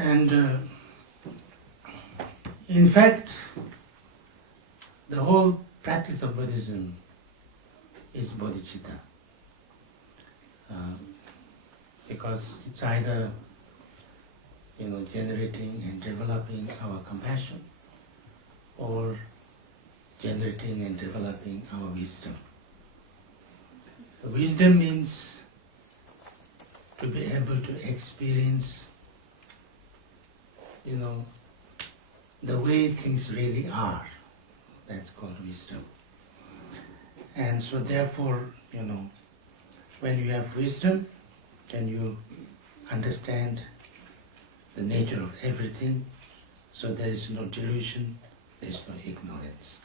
And in fact, the whole practice of Buddhism is bodhicitta. Because it's either generating and developing our compassion, or generating and developing our wisdom. Wisdom means to be able to experience, the way things really are. That's called wisdom. And so therefore, when you have wisdom, then you understand the nature of everything, so there is no delusion, there is no ignorance.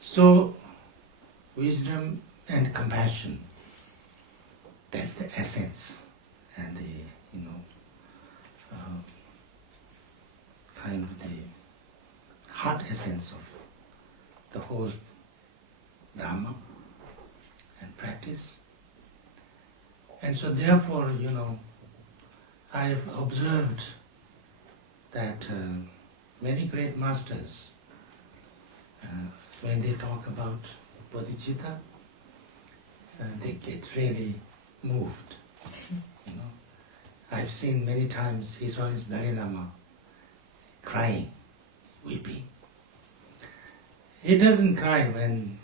So, wisdom and compassion, that's the essence and the, kind of the heart essence of the whole Dharma and practice. And so therefore, I've observed that many great masters, when they talk about bodhicitta, they get really moved. I've seen many times His Holiness Dalai Lama crying, weeping. He doesn't cry when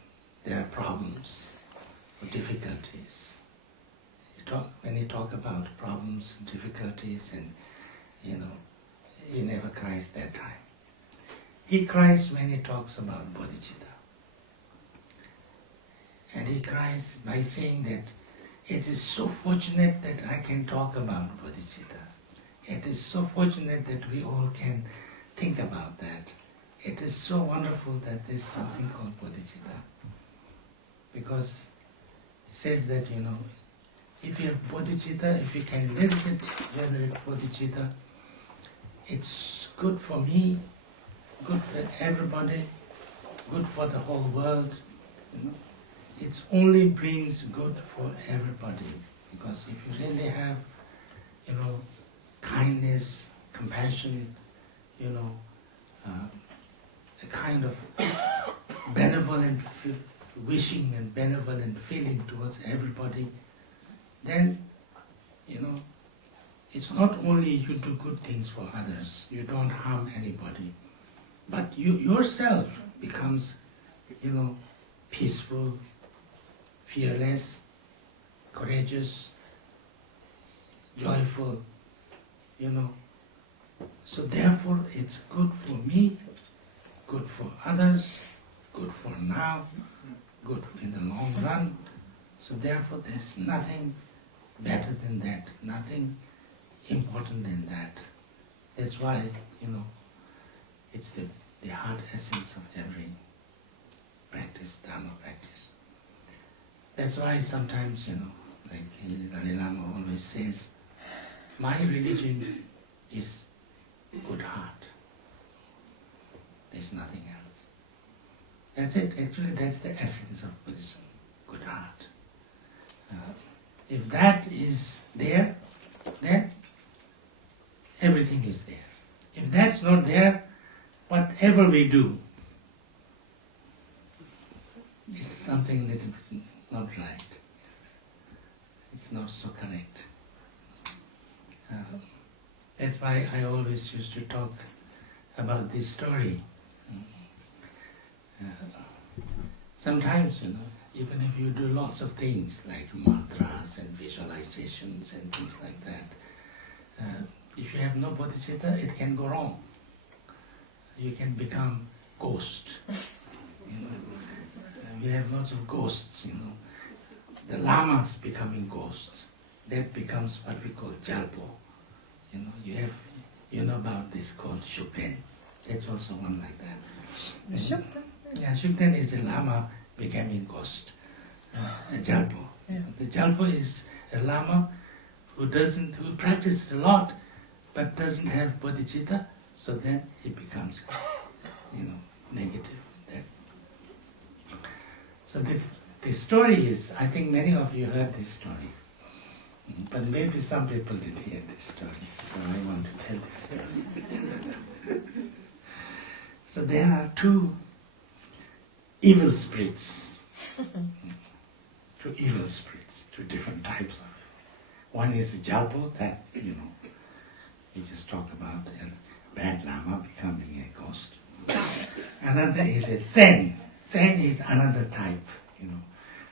there are problems or difficulties. When he talk about problems and difficulties, and he never cries that time. He cries when he talks about bodhicitta. And he cries by saying that it is so fortunate that I can talk about bodhicitta. It is so fortunate that we all can think about that. It is so wonderful that there is something called bodhicitta. Because he says that, if you have bodhicitta, if you can little bit generate bodhicitta, it's good for me, good for everybody, good for the whole world. It only brings good for everybody. Because if you really have, kindness, compassion, a kind of benevolent wishing and benevolent feeling towards everybody, then, it's not only you do good things for others, you don't harm anybody, but you yourself becomes, peaceful, fearless, courageous, joyful, So therefore it's good for me, good for others, good for now, good in the long run. So therefore there's nothing better than that, nothing important than that. That's why, it's the heart essence of every practice, Dharma practice. That's why sometimes, like Dalai Lama always says, my religion is good heart. There's nothing else. That's it. Actually, that's the essence of Buddhism, good heart. If that is there, then everything is there. If that's not there, whatever we do is something that is not right. It's not so correct. That's why I always used to talk about this story. Sometimes, even if you do lots of things like mantras and visualizations and things like that, if you have no bodhicitta, it can go wrong. You can become ghost. We have lots of ghosts, The lamas becoming ghosts. That becomes what we call Gyalpo. You know about this called Shugden. That's also one like that. Shugden? Yeah, Shugden is a lama becoming ghost. A Gyalpo. Yeah. The Gyalpo is a lama who practices a lot but doesn't have bodhicitta, so then he becomes, negative. So the story is, I think many of you heard this story. But maybe some people didn't hear this story, so I want to tell this story. So there are two evil spirits, two different types of it. One is the Gyalpo, that, we just talked about, a bad lama becoming a ghost. Another is a Zen. Zen is another type,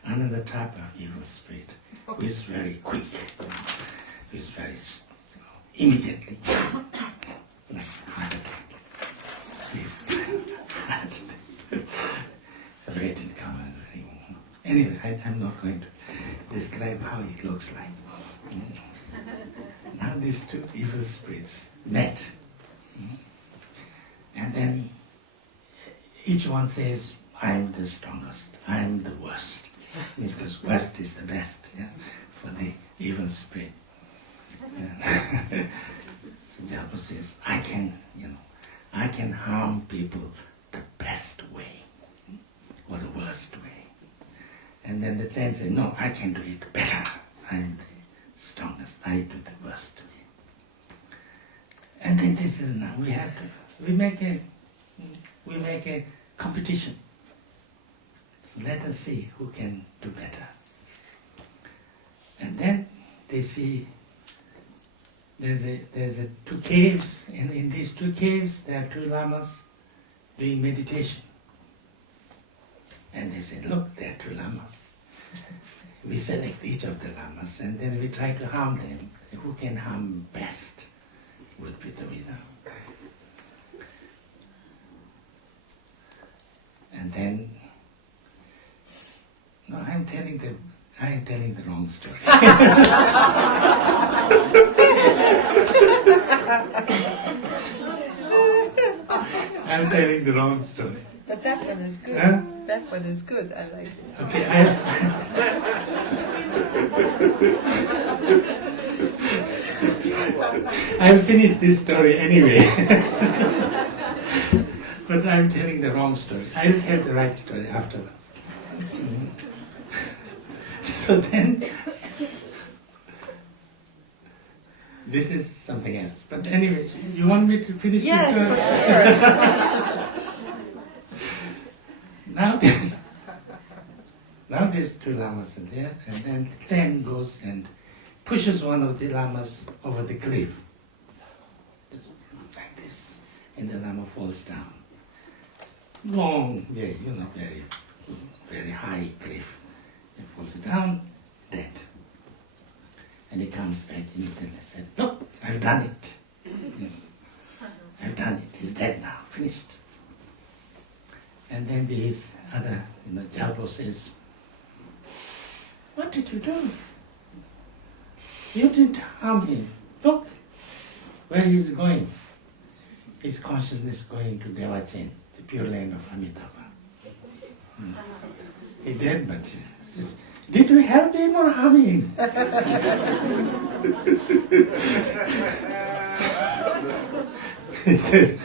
another type of evil spirit, who is very quick, who is very, immediately, like heart attack. He's kind of heart attack. Red in color. Anyway, I'm not going to describe how it looks like. Now these two evil spirits met. And then each one says, I'm the strongest, I'm the worst. It's because worst is the best, for the evil spirit. So Gyalpo says, I can harm people the best way, or the worst way. And then the Zen says, no, I can do it better. I'm the strongest, I do the worst way. And then they said, now we make a competition. So let us see who can do better. And then they see there's two caves, and in these two caves there are two lamas doing meditation. And they said, look, there are two lamas. We select each of the lamas and then we try to harm them. Who can harm best would be the winner. And then, no, I am telling the wrong story. I'm telling the wrong story. But that one is good. Huh? That one is good. I like it. Okay, I'll finish this story anyway. But I'm telling the wrong story. I'll tell the right story afterwards. So then, this is something else. But anyway, you want me to finish the story? Yes, for sure. Now there's two lamas in there, and then Zen goes and pushes one of the lamas over the cliff. Just like this. And the lama falls down. Long, very high cliff. He falls down, dead. And he comes back immediately and said, look, I've done it. I've done it. He's dead now, finished. And then this other, Gyalpo says, what did you do? You didn't harm him. Look where he's going. His consciousness going to Devachen, the pure land of Amitabha. He did, but he says, did we help him or harm him? He says,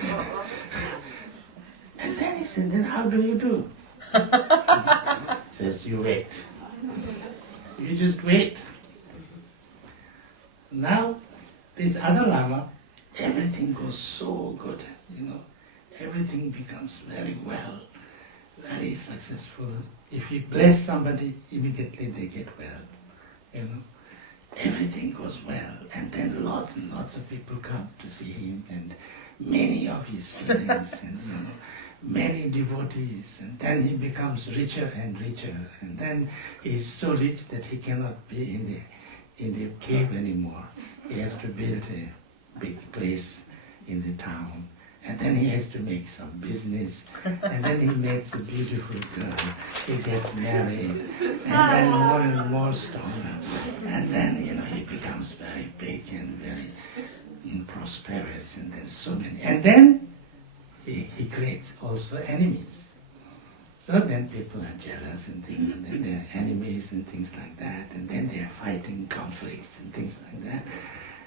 and then he said, then how do you do? He says, you wait. You just wait. Now, this other lama, everything goes so good, everything becomes very well, very successful. If you bless somebody, immediately they get well, Everything goes well, and then lots and lots of people come to see him, and many of his students, and many devotees, and then he becomes richer and richer, and then he's so rich that he cannot be in the cave anymore. He has to build a big place in the town, and then he has to make some business, and then he meets a beautiful girl, he gets married, and then more and more stronger, and then he becomes very big and very prosperous, and then so many, and then he creates also enemies. So then people are jealous and things, and then they're enemies and things like that, and then they're fighting conflicts and things like that.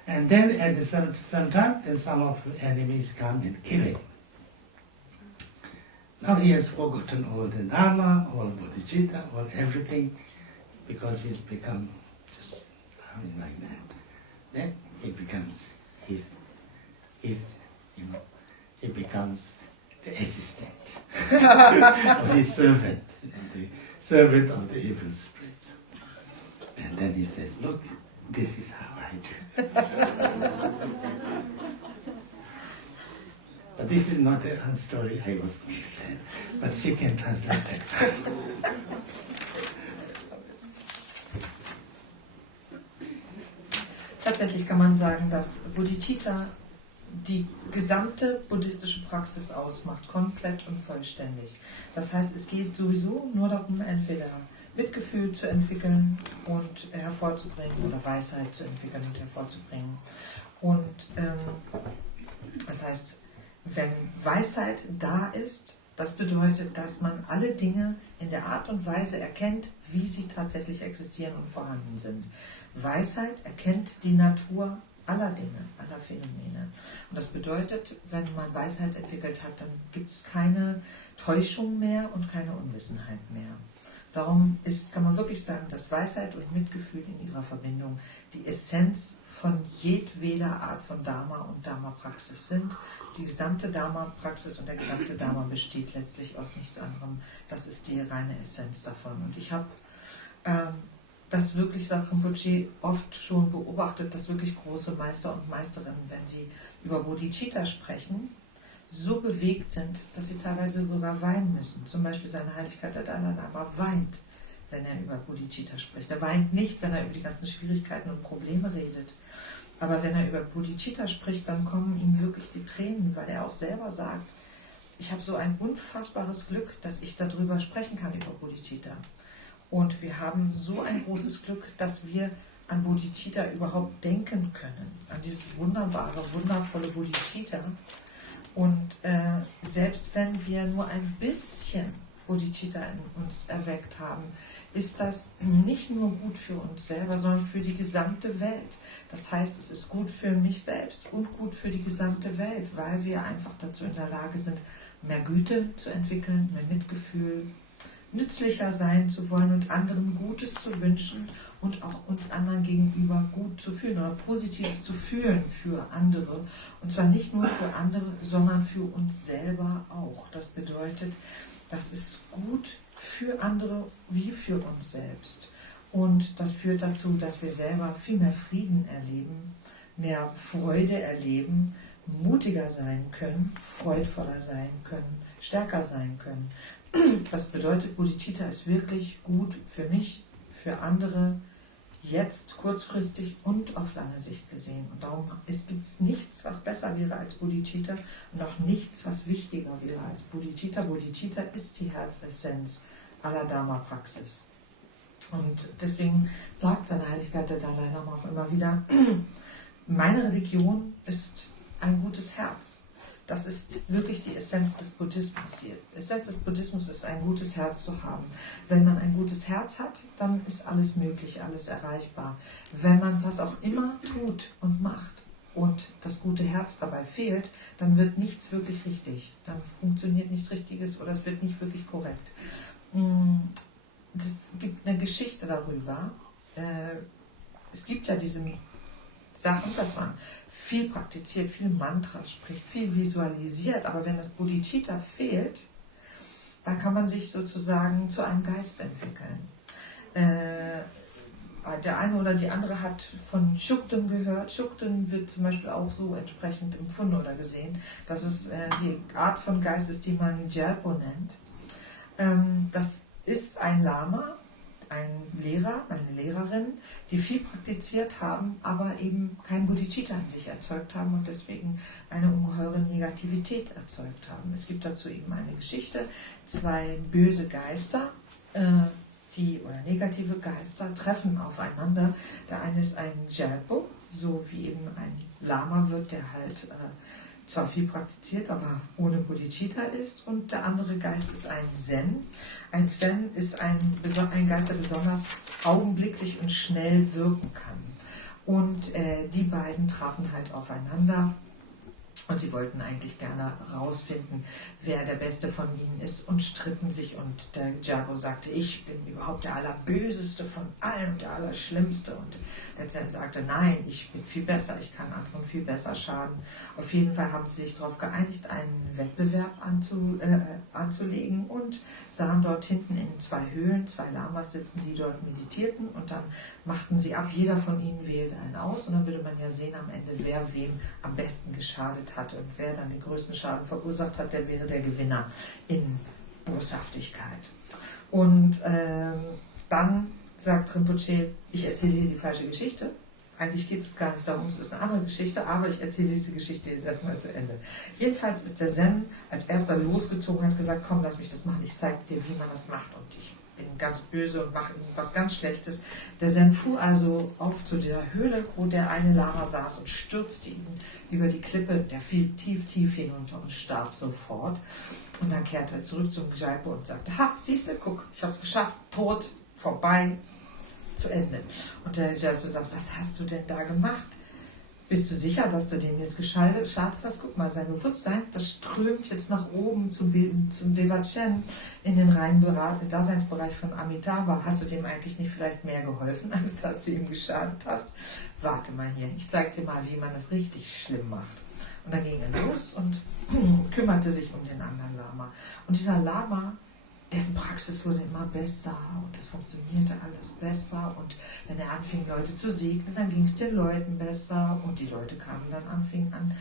And then at the some time, then some of the enemies come and kill him. Now he has forgotten all the Dharma, all Bodhichitta, all everything, because he's become just something like that. Then he becomes he becomes the assistant, or his servant, the servant of the evil spirit. And then he says, look, this is how I do. But this is not a story I was going to tell, but she can translate that first. Tatsächlich kann man sagen, dass Bodhichitta die gesamte buddhistische Praxis ausmacht, komplett und vollständig. Das heißt, es geht sowieso nur darum, entweder Mitgefühl zu entwickeln und hervorzubringen oder Weisheit zu entwickeln und hervorzubringen. Und das heißt, wenn Weisheit da ist, das bedeutet, dass man alle Dinge in der Art und Weise erkennt, wie sie tatsächlich existieren und vorhanden sind. Weisheit erkennt die Natur aller Dinge, aller Phänomene. Und das bedeutet, wenn man Weisheit entwickelt hat, dann gibt es keine Täuschung mehr und keine Unwissenheit mehr. Darum kann man wirklich sagen, dass Weisheit und Mitgefühl in ihrer Verbindung die Essenz von jedweder Art von Dharma und Dharma-Praxis sind. Die gesamte Dharma-Praxis und der gesamte Dharma besteht letztlich aus nichts anderem. Das ist die reine Essenz davon. Und ich habe das wirklich, sagt Rinpoche, oft schon beobachtet, dass wirklich große Meister und Meisterinnen, wenn sie über Bodhichitta sprechen, so bewegt sind, dass sie teilweise sogar weinen müssen. Zum Beispiel seine Heiligkeit der Dalai Lama weint, wenn er über Bodhichitta spricht. Er weint nicht, wenn er über die ganzen Schwierigkeiten und Probleme redet. Aber wenn er über Bodhichitta spricht, dann kommen ihm wirklich die Tränen, weil er auch selber sagt, ich habe so ein unfassbares Glück, dass ich darüber sprechen kann, über Bodhichitta. Und wir haben so ein großes Glück, dass wir an Bodhichitta überhaupt denken können, an dieses wunderbare, wundervolle Bodhichitta. Und selbst wenn wir nur ein bisschen Bodhichitta in uns erweckt haben, ist das nicht nur gut für uns selber, sondern für die gesamte Welt. Das heißt, es ist gut für mich selbst und gut für die gesamte Welt, weil wir einfach dazu in der Lage sind, mehr Güte zu entwickeln, mehr Mitgefühl, nützlicher sein zu wollen und anderen Gutes zu wünschen und auch uns anderen gegenüber gut zu fühlen oder Positives zu fühlen für andere. Und zwar nicht nur für andere, sondern für uns selber auch. Das bedeutet, das ist gut für andere wie für uns selbst. Und das führt dazu, dass wir selber viel mehr Frieden erleben, mehr Freude erleben, mutiger sein können, freudvoller sein können, stärker sein können. Das bedeutet, Bodhichitta ist wirklich gut für mich, für andere, jetzt kurzfristig und auf lange Sicht gesehen. Und darum gibt es nichts, was besser wäre als Bodhichitta und auch nichts, was wichtiger wäre als Bodhichitta. Bodhichitta ist die Herzessenz aller Dharma-Praxis. Und deswegen sagt seine Heiligkeit der Dalai Lama auch immer wieder, meine Religion ist ein gutes Herz. Das ist wirklich die Essenz des Buddhismus hier. Die Essenz des Buddhismus ist, ein gutes Herz zu haben. Wenn man ein gutes Herz hat, dann ist alles möglich, alles erreichbar. Wenn man was auch immer tut und macht und das gute Herz dabei fehlt, dann wird nichts wirklich richtig. Dann funktioniert nichts Richtiges oder es wird nicht wirklich korrekt. Es gibt eine Geschichte darüber. Es gibt ja diese Sachen, dass man viel praktiziert, viel Mantras spricht, viel visualisiert, aber wenn das Bodhichitta fehlt, dann kann man sich sozusagen zu einem Geist entwickeln. Der eine oder die andere hat von Shugden gehört. Shugden wird zum Beispiel auch so entsprechend empfunden oder gesehen, dass es die Art von Geist ist, die man Gyalpo nennt. Das ist ein Lama, ein Lehrer, eine Lehrerin, die viel praktiziert haben, aber eben kein Bodhichitta in sich erzeugt haben und deswegen eine ungeheure Negativität erzeugt haben. Es gibt dazu eben eine Geschichte, zwei böse Geister, oder negative Geister treffen aufeinander. Der eine ist ein Gyalpo, so wie eben ein Lama wird, der halt zwar viel praktiziert, aber ohne Bodhichitta ist, und der andere Geist ist ein Zen. Ein Zen ist ein Geist, der besonders augenblicklich und schnell wirken kann. Und die beiden trafen halt aufeinander Und sie wollten eigentlich gerne herausfinden, wer der Beste von ihnen ist und stritten sich. Und der Gyalpo sagte, ich bin überhaupt der Allerböseste von allen und der Allerschlimmste. Und der Zen sagte, nein, ich bin viel besser, ich kann anderen viel besser schaden. Auf jeden Fall haben sie sich darauf geeinigt, einen Wettbewerb anzulegen und sahen dort hinten in 2 Höhlen, 2 Lamas sitzen, die dort meditierten. Und dann machten sie ab, jeder von ihnen wählte einen aus. Und dann würde man ja sehen am Ende, wer wem am besten geschadet hat. Und wer dann den größten Schaden verursacht hat, der wäre der Gewinner in Boshaftigkeit. Und dann sagt Rinpoche, ich erzähle hier die falsche Geschichte. Eigentlich geht es gar nicht darum, es ist eine andere Geschichte, aber ich erzähle diese Geschichte jetzt erstmal zu Ende. Jedenfalls ist der Zen als erster losgezogen und hat gesagt, komm, lass mich das machen, ich zeige dir, wie man das macht. Und ich bin ganz böse und mache was ganz Schlechtes. Der Zen fuhr also auf zu dieser Höhle, wo der eine Lama saß und stürzte ihn über die Klippe. Der fiel tief, tief hinunter und starb sofort. Und dann kehrte er zurück zum Gyalpo und sagte, ha, siehst du, guck, ich habe es geschafft, tot, vorbei, zu Ende. Und der Gyalpo sagt, was hast du denn da gemacht? Bist du sicher, dass du dem jetzt geschadet hast? Guck mal, sein Bewusstsein, das strömt jetzt nach oben zum Devachen in den reinen Daseinsbereich von Amitabha. Hast du dem eigentlich nicht vielleicht mehr geholfen, als dass du ihm geschadet hast? Warte mal hier, ich zeige dir mal, wie man das richtig schlimm macht. Und dann ging er los und kümmerte sich um den anderen Lama. Und dieser Lama, dessen Praxis wurde immer besser und es funktionierte alles besser. Und wenn er anfing, Leute zu segnen, dann ging es den Leuten besser. Und die Leute kamen dann, fingen an,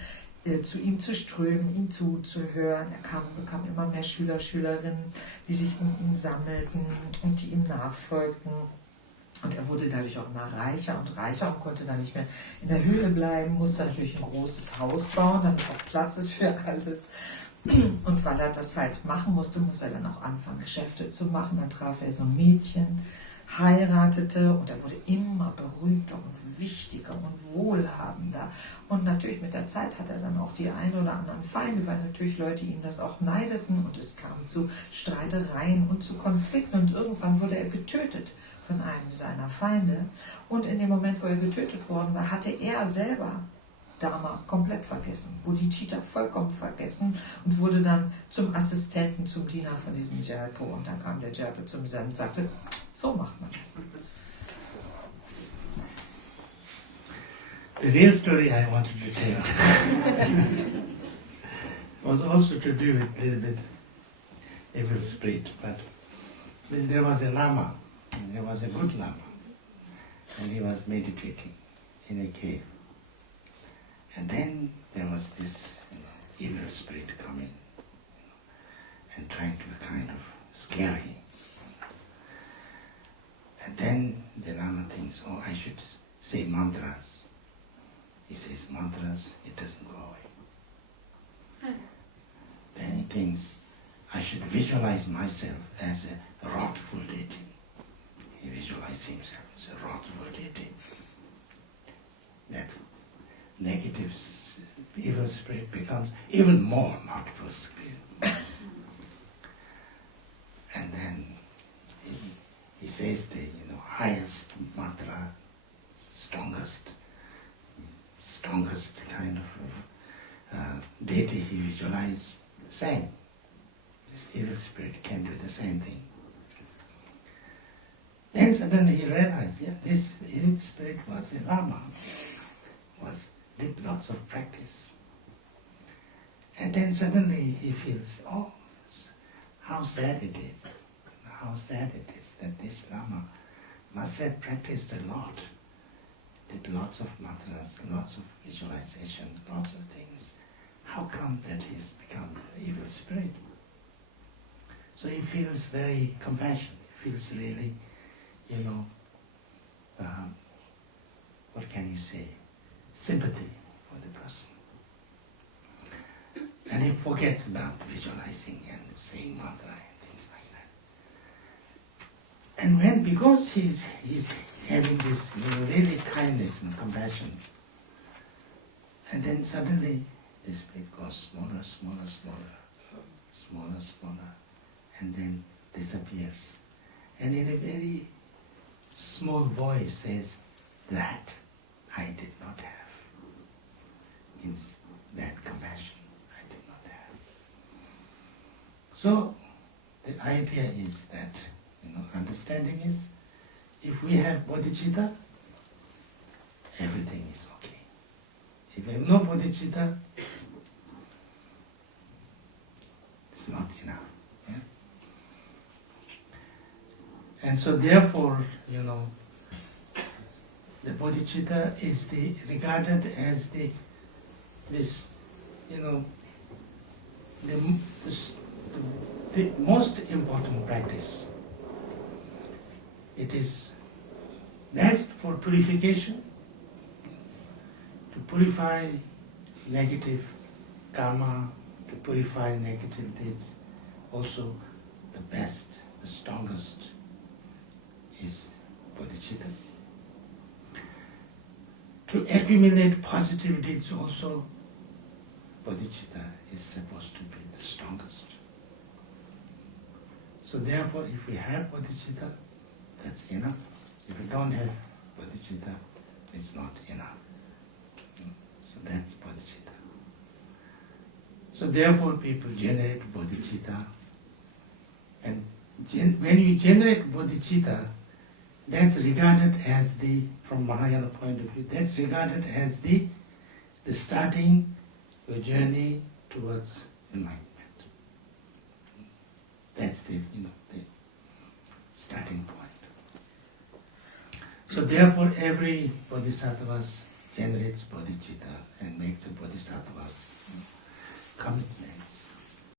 zu ihm zu strömen, ihm zuzuhören. Er bekam immer mehr Schüler, Schülerinnen, die sich um ihn sammelten und die ihm nachfolgten. Und er wurde dadurch auch immer reicher und konnte dann nicht mehr in der Höhle bleiben, musste natürlich ein großes Haus bauen, damit auch Platz ist für alles. Und weil er das halt machen musste, musste er dann auch anfangen, Geschäfte zu machen. Dann traf er so ein Mädchen, heiratete und er wurde immer berühmter und wichtiger und wohlhabender. Und natürlich mit der Zeit hat er dann auch die ein oder anderen Feinde, weil natürlich Leute ihm das auch neideten und es kam zu Streitereien und zu Konflikten und irgendwann wurde er getötet von einem seiner Feinde. Und in dem Moment, wo er getötet worden war, hatte er selber Dharma komplett vergessen, Bodhichitta vollkommen vergessen und wurde dann zum Assistenten, zum Diener von diesem Gyalpo. Und dann kam der Gyalpo zum Zen und sagte, so macht man das. The real story I wanted to tell was also to do with a little bit evil spirit, but there was a lama, and there was a good lama, and he was meditating in a cave. And then there was this evil spirit coming and trying to be kind of scary. And then the Lama thinks, oh, I should say mantras. He says mantras, it doesn't go away. Then he thinks, I should visualize myself as a wrathful deity. He visualizes himself as a wrathful deity. That negative evil spirit becomes even more wrathful spirit. And then he says the highest mantra, strongest kind of deity he visualizes, same. This evil spirit can do the same thing. Then suddenly he realized, this evil spirit was a Lama, did lots of practice. And then suddenly he feels, oh, how sad it is. How sad it is that this Lama must have practiced a lot. Did lots of mantras, lots of visualization, lots of things. How come that he's become an evil spirit? So he feels very compassionate. He feels really, what can you say? Sympathy for the person. And he forgets about visualizing and saying mantra and things like that. And because he's having this really kindness and compassion, and then suddenly the spirit goes smaller, and then disappears. And in a very small voice says, that I did not have. Means that compassion. I did not have. So the idea is that, understanding is, if we have bodhicitta, everything is okay. If we have no bodhicitta, it's not enough. Yeah? And so therefore, the bodhicitta is regarded as the most important practice. It is best for purification, to purify negative karma, to purify negative deeds. Also, the best, the strongest is bodhicitta. To accumulate positive deeds also, bodhicitta is supposed to be the strongest. So therefore, if we have bodhicitta, that's enough. If we don't have bodhicitta, it's not enough. So that's bodhicitta. So therefore, people generate bodhicitta. And when you generate bodhicitta, that's regarded as from Mahayana point of view, that's regarded as the starting your journey towards enlightenment. That's the starting point. So therefore, every bodhisattva generates bodhicitta and makes a bodhisattva's commitments.